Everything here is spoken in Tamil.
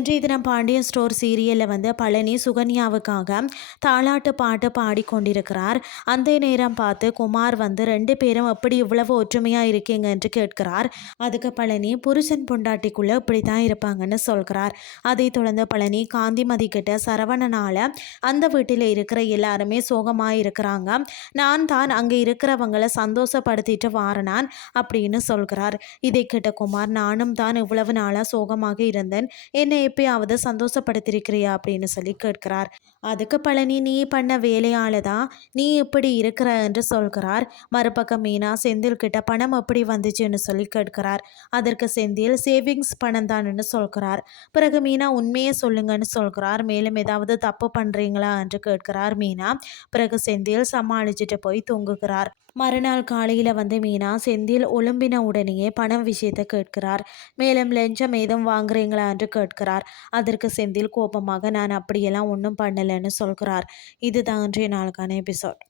இன்றைய தினம் பாண்டியன் ஸ்டோர் சீரியலில் பழனி சுகன்யாவுக்காக தாலாட்டு பாட்டு பாடிக்கொண்டிருக்கிறார். அந்த நேரம் பார்த்து குமார் ரெண்டு பேரும் எப்படி இவ்வளவு ஒற்றுமையாக இருக்கீங்க என்று கேட்கிறார். அதுக்கு பழனி புருஷன் பொண்டாட்டிக்குள்ளே இப்படி தான் இருப்பாங்கன்னு சொல்கிறார். அதை தொடர்ந்து பழனி காந்திமதி கிட்ட சரவணனால அந்த வீட்டில் இருக்கிற எல்லாருமே சோகமாக இருக்கிறாங்க, நான் தான் அங்கே இருக்கிறவங்களை சந்தோஷப்படுத்திட்டு வாரனான் அப்படின்னு சொல்கிறார். இதை கேட்ட குமார், நானும் தான் இவ்வளவு நாளாக சோகமாக இருந்தேன், என்னை எப்பயாவது சந்தோஷப்படுத்திருக்கிறியா அப்படின்னு சொல்லி கேட்கிறார். அதுக்கு பழனி, நீ பண்ண வேலையால தான் நீ இப்படி இருக்கிற என்று சொல்கிறார். மறுபக்கம் மீனா செந்தில் கிட்ட பணம் எப்படி வந்துச்சுன்னு சொல்லி கேட்கிறார். அதற்கு செந்தில் சேவிங்ஸ் பணம் தான்னு சொல்கிறார். பிறகு மீனா உண்மையை சொல்லுங்கன்னு சொல்கிறார். மேலும் ஏதாவது தப்பு பண்ணுறீங்களா என்று கேட்கிறார் மீனா. பிறகு செந்தில் சமாளிச்சுட்டு போய் தூங்குகிறார். மறுநாள் காலையில் மீனா செந்தில் ஒழும்பின உடனேயே பணம் விஷயத்தை கேட்கிறார். மேலும் லஞ்சம் ஏதும் வாங்குறீங்களா என்று கேட்கிறார். அதற்கு செந்தில் கோபமாக, நான் அப்படியெல்லாம் ஒன்றும் பண்ணலைன்னு சொல்கிறார். இதுதான் இன்றைய நாளுக்கான எபிசோட்.